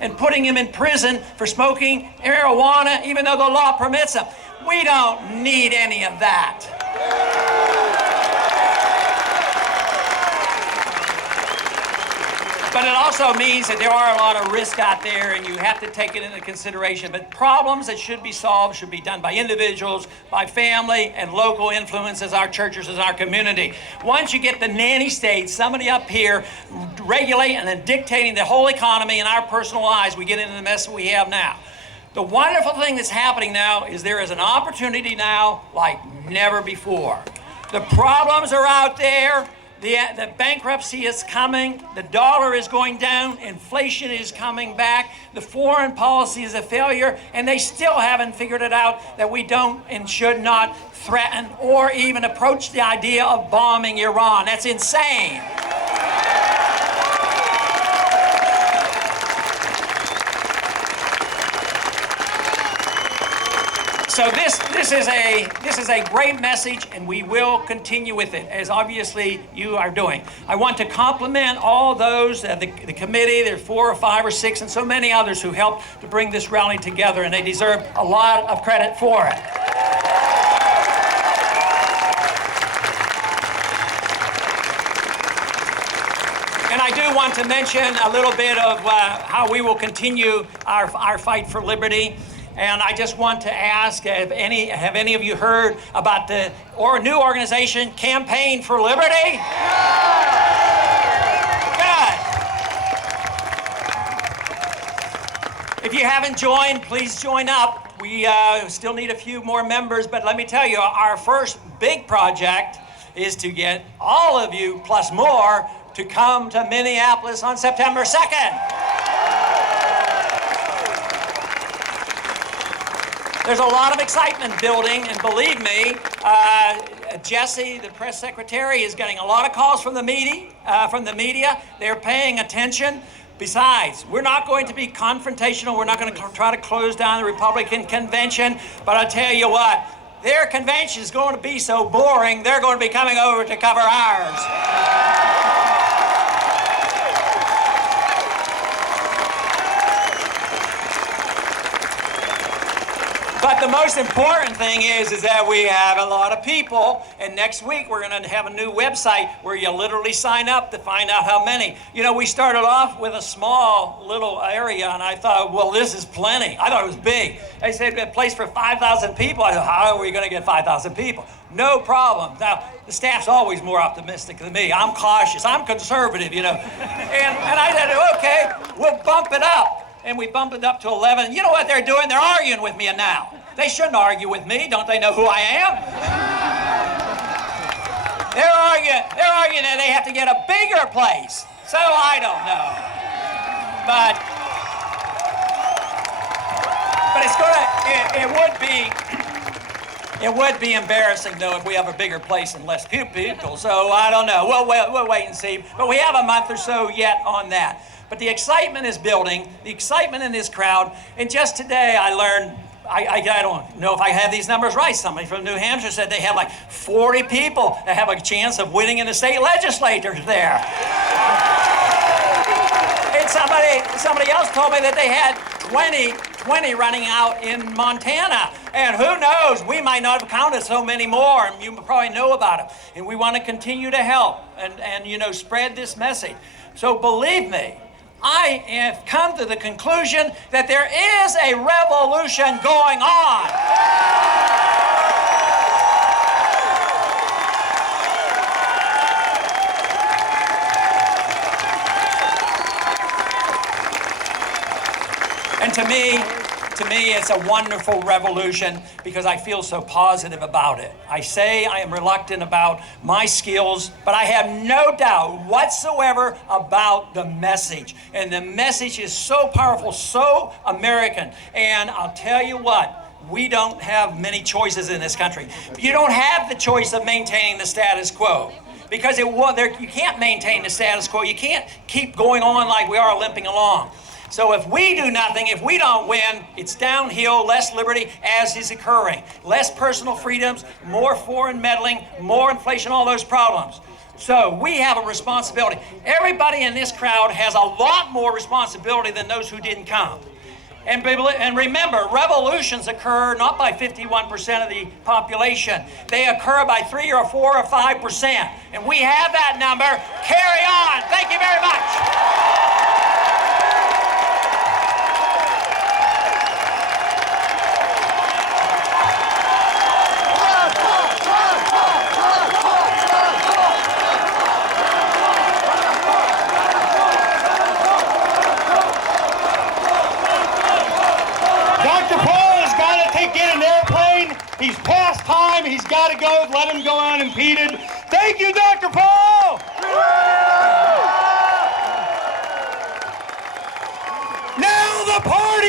and putting them in prison for smoking marijuana, even though the law permits them. We don't need any of that. But it also means that there are a lot of risks out there, and you have to take it into consideration. But problems that should be solved should be done by individuals, by family, and local influences, our churches, and our community. Once you get the nanny state, somebody up here regulating and dictating the whole economy and our personal lives, we get into the mess that we have now. The wonderful thing that's happening now is there is an opportunity now like never before. The problems are out there. The bankruptcy is coming, the dollar is going down, inflation is coming back, the foreign policy is a failure, and they still haven't figured it out that we don't and should not threaten or even approach the idea of bombing Iran. That's insane. So this is a great message, and we will continue with it, as obviously you are doing. I want to compliment all those, the committee, there's 4 or 5 or 6, and so many others who helped to bring this rally together, and they deserve a lot of credit for it. And I do want to mention a little bit of how we will continue our fight for liberty. And I just want to ask, have any of you heard about the new organization, Campaign for Liberty? Good. If you haven't joined, please join up. We still need a few more members, but let me tell you, our first big project is to get all of you, plus more, to come to Minneapolis on September 2nd. There's a lot of excitement building, and believe me, Jesse, the press secretary, is getting a lot of calls from the media. They're paying attention. Besides, we're not going to be confrontational. We're not going to try to close down the Republican convention. But I tell you what, their convention is going to be so boring, they're going to be coming over to cover ours. But the most important thing is that we have a lot of people, and next week we're going to have a new website where you literally sign up to find out how many. You know, we started off with a small little area, and I thought, well, this is plenty. I thought it was big. They said a place for 5,000 people. I thought, how are we going to get 5,000 people? No problem. Now, the staff's always more optimistic than me. I'm cautious. I'm conservative, you know. And I said, okay, we'll bump it up. And we bumped it up to 11. And you know what they're doing? They're arguing with me now. They shouldn't argue with me. Don't they know who I am? They're arguing that they have to get a bigger place. So I don't know. But it would be embarrassing, though, if we have a bigger place and less people. So I don't know. We'll wait and see. But we have a month or so yet on that. But the excitement is building, the excitement in this crowd. And just today I learned, I don't know if I have these numbers right. Somebody from New Hampshire said they have like 40 people that have a chance of winning in the state legislature there. And somebody else told me that they had 20 running out in Montana. And who knows, we might not have counted so many more, and you probably know about it. And we want to continue to help and you know, spread this message. So believe me, I have come to the conclusion that there is a revolution going on. And to me, it's a wonderful revolution because I feel so positive about it. I say I am reluctant about my skills, but I have no doubt whatsoever about the message. And the message is so powerful, so American. And I'll tell you what, we don't have many choices in this country. You don't have the choice of maintaining the status quo. Because you can't maintain the status quo. You can't keep going on like we are limping along. So if we do nothing, if we don't win, it's downhill, less liberty as is occurring. Less personal freedoms, more foreign meddling, more inflation, all those problems. So we have a responsibility. Everybody in this crowd has a lot more responsibility than those who didn't come. And remember, revolutions occur not by 51% of the population. They occur by 3 or 4 or 5%. And we have that number. Carry on. Thank you very much. He's past time. He's got to go. Let him go unimpeded. Thank you, Dr. Paul. Now the party.